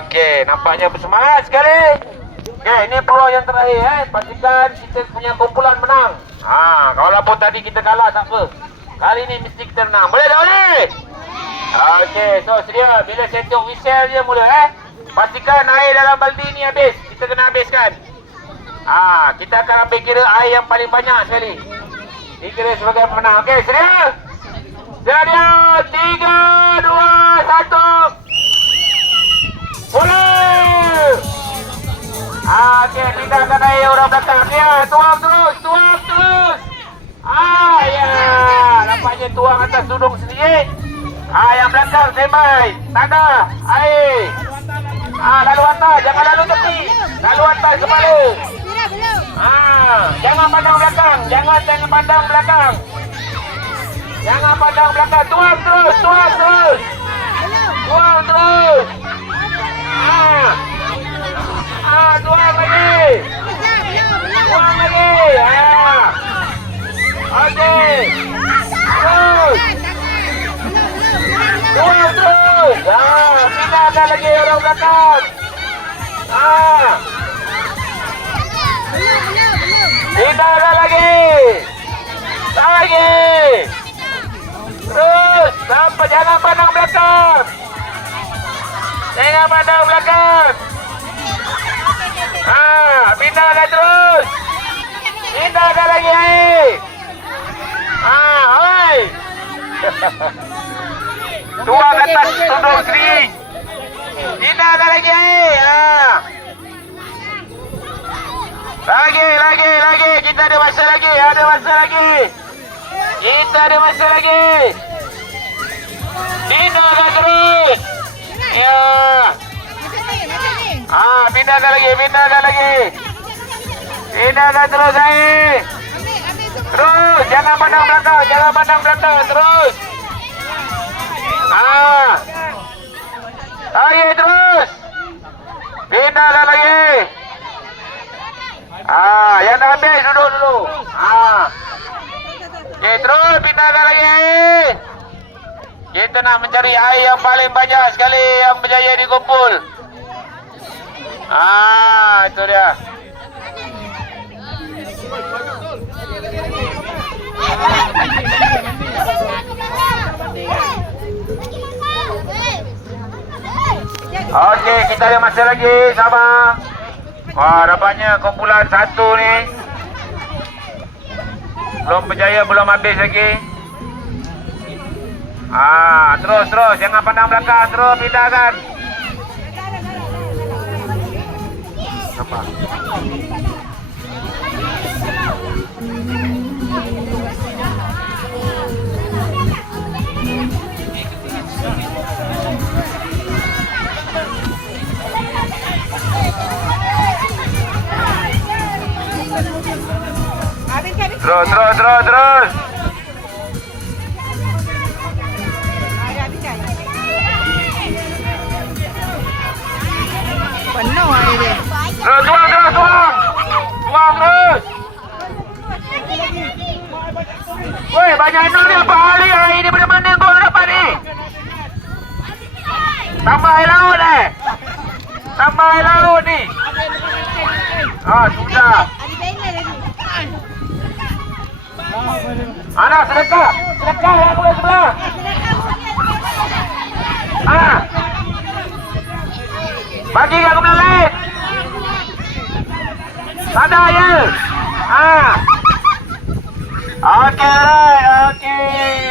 Okey, nampaknya bersemangat sekali. Okey, ini peluang yang terakhir pastikan kita punya kumpulan menang. Walaupun tadi kita kalah tak apa. Kali ni mesti kita menang. Boleh tak boleh? Okey, so sedia. Bila saya tengok whistle je mula pastikan air dalam baldi ni habis. Kita kena habiskan. Kita akan ambil kira air yang paling banyak sekali. Dikira sebagai pemenang. Okey, sedia? Sedia. 3, 2, 1. Boleh. Okey, pindahkan air orang belakang. Ya, tuang terus, tuang terus. Ya. Nampaknya tuang atas tudung sedikit. Yang belakang standby. Tak ada air. Lalu atas, jangan lalu tepi. Lalu atas kepala. Jangan pandang belakang. Jangan pandang belakang. Jangan pandang belakang. Tuang terus, tuang terus. Tuang terus. Tuang lagi. Tuang lagi. Okey. Terus. Tuang terus. Pindahkan lagi orang belakang. Pindahkan lagi. Lagi. Terus. Sampai jangan pandang belakang. Jangan pandang belakang. Pindahkan terus. Pindahkan lagi air. Oi. Tuang atas tudung sendiri. Pindahkan lagi air. Lagi. Kita ada masa lagi. Kita ada masa lagi. Pindahkan terus. Ya. Pindahkan lagi. Pindahkan terus air. Terus, jangan pandang belakang, terus. Air terus. Pindahkan lagi. Yang dah habis duduk dulu. Okey, terus pindahkan lagi air. Kita nak mencari air yang paling banyak sekali yang berjaya dikumpul. Itu dia. Okey, kita ada masa lagi, sabar. Nampaknya kumpulan satu ni belum berjaya, belum habis lagi. Terus, jangan pandang belakang, terus pindahkan. Nampak? Terus. Penuh air dia. Tuang terus. Woi, banyak air ni apa hal ni? Air ni mana kau dapat ni? Tambah air laut ni. Sudah. Anak sedekah yang boleh sebelah. Bagi kat kebelah lain. Sadar je. Okey.